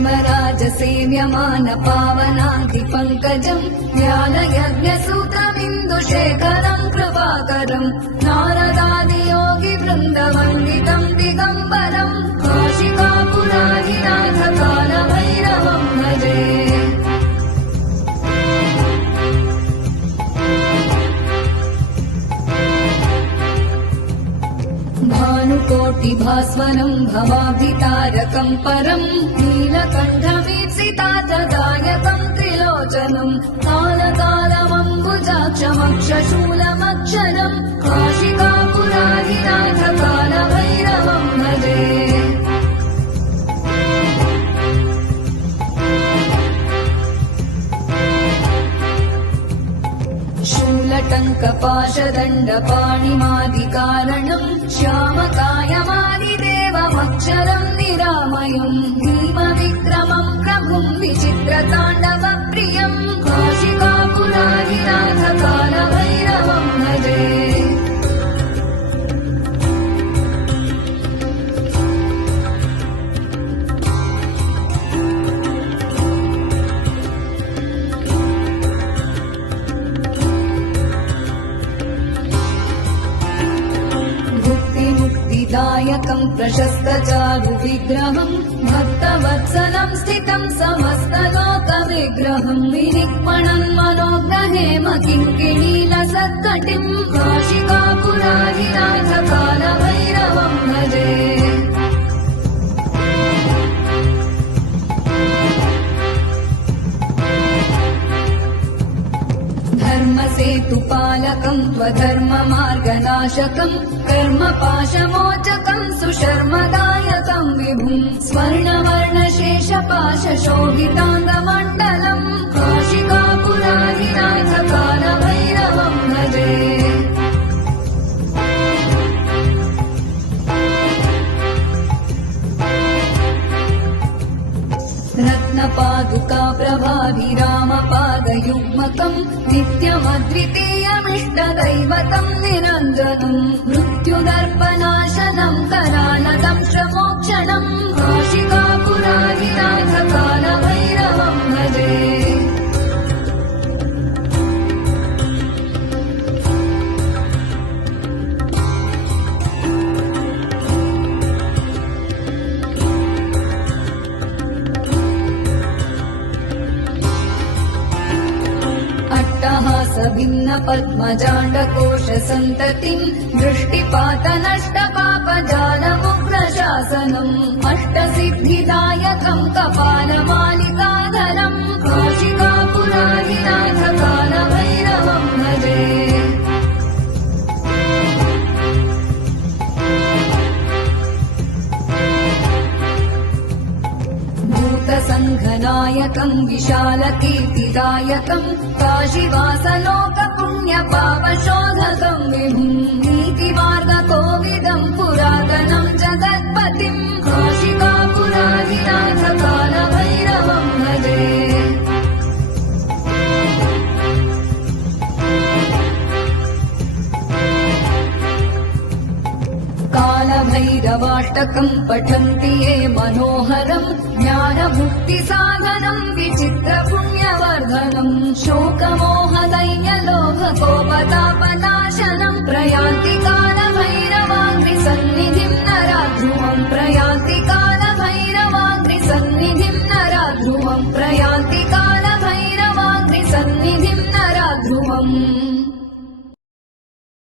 हेमराज सेव्यमान पावनान्ति पङ्कजम् ज्ञानयज्ञसूत्रमिन्दुशेखरम् कृपाकरम् नारदादियोगि वृन्दवन्दितम् दिगम्बरम् काशिकापुराधिनाथ कालभैरवम् भजे। भानुकोटिभास्वरम् भवाभितारकम् परम् नीलकण्ठवीप्सितार्थदायकम् त्रिलोचनम् कालकालमम्बुजाक्षमक्षशूलमक्षरम् काशिकापुराधिनाथ कालभैरवम् भजे। शूलटङ्कपाशदण्डपाणिमादिकारणम् श्यामकायमादिदेवमक्षरम् निरामयम् भीमविक्रमम् प्रभुम् विचित्रताण्डवप्रियम् काशिकापुराधिनाथ कालभैरवम् भजे। दायकम् प्रशस्तचारु विग्रहम् भक्तवत्सलम् स्थितम् समस्तलोकविग्रहम् विनिक्मणन् मनोग्रहेम किङ्किणीलसत्कटिम् काशिकापुराधिनाथ कालभैरवम् भजे। धर्मसेतुपालकम् त्वधर्ममार्गनाशकम् कर्मपाशमोचकम् सुशर्मदायकम् विभुम् स्वर्णवर्णशेषपाशशोभिताङ्गमण्डलम् काशिकापुराधिनाथ कालभैरवम् भजे। रत्नपादुका प्रभाभिरामपादयुग्मकम् नित्यमद्वितीयमिष्टदैवतम् निरञ्जनम् मृत्युदर्पनाशनम् करालदंशमोक्षणम् काशिकापुराधिनाथ कालभैरवम् भजे। भिन्न पद्मजाण्डकोश सन्ततिम् दृष्टिपातनष्टपापजालमुग्रशासनम् अष्टसिद्धिदायकम् कपालमालिकाधरम् काशिकापुराधिनाथ कालभैरवम् भजे। भूतसङ्घनायकम् विशालकीर्तिदायकम् काशीवासलोकपुण्यपापशोधकम् विभुम् नीतिमार्गकोविदम् पुरातनम् जगत्पतिम् काशिकापुराधिनाथ कालभैरवम् भजे। कालभैरवाष्टकम् पठन्ति ये मनोहरम् ज्ञानमुक्तिसाधनम् विचित्रपुण्यवर्धनम् शोकमोहदैन्यलोभकोपतापनाशनम् प्रयान्ति कालभैरवाग्निसन्निधिम् नराध्रुवम् प्रयान्ति कालभैरवाग्निसन्निधिम् नराध्रुवम् प्रयान्ति कालभैरवाग्निसन्निधिम् नराध्रुवम्।